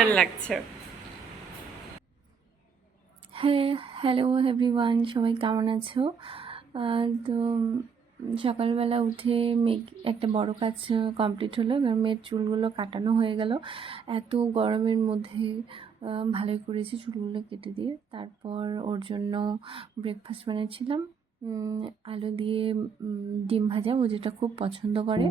সুন্দর লাগছে। হ্যাঁ, হ্যালো এভরিওয়ান, সবাই কেমন আছো? তো সকালবেলা উঠে মেয়ে একটা বড় কাজ কমপ্লিট হলো। এবার মেয়ের চুলগুলো কাটানো হয়ে গেল। এত গরমের মধ্যে ভালোই করেছি চুলগুলো কেটে দিয়ে। তারপর ওর জন্য ব্রেকফাস্ট বানিয়েছিলাম, আলু দিয়ে ডিম ভাজা, ও যেটা খুব পছন্দ করে।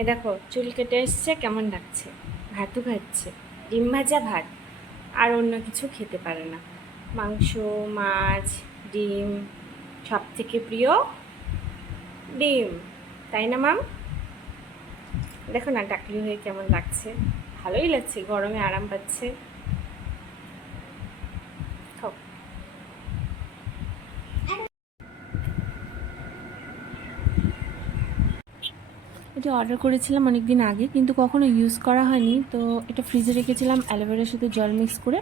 এ দেখো চুল কেটে এসছে, কেমন লাগছে। ভাতও খাচ্ছে, ডিম ভাজা ভাত, আর অন্য কিছু খেতে পারে না। মাংস, মাছ, ডিম, সব থেকে প্রিয় ডিম, তাই না মাম? দেখো না টাকলি হয়ে কেমন লাগছে, ভালোই লাগছে, গরমে আরাম পাচ্ছে। খাও। এটা অর্ডার করেছিলাম অনেক দিন আগে, কিন্তু কখনো ইউজ করা হয়নি। তো এটা ফ্রিজে রেখেছিলাম অ্যালোভেরার সাথে জল মিক্স করে,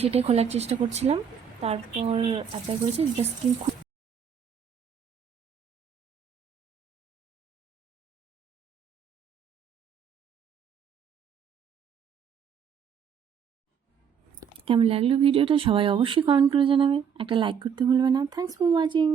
সেটাই খোলার চেষ্টা করছিলাম। তারপর অ্যাপ্লাই করেছি, যেটা স্কিন খুব কেমন লাগলো ভিডিওটা সবাই অবশ্যই কমেন্ট করে জানাবে, একটা লাইক করতে ভুলবে না। Thanks for watching.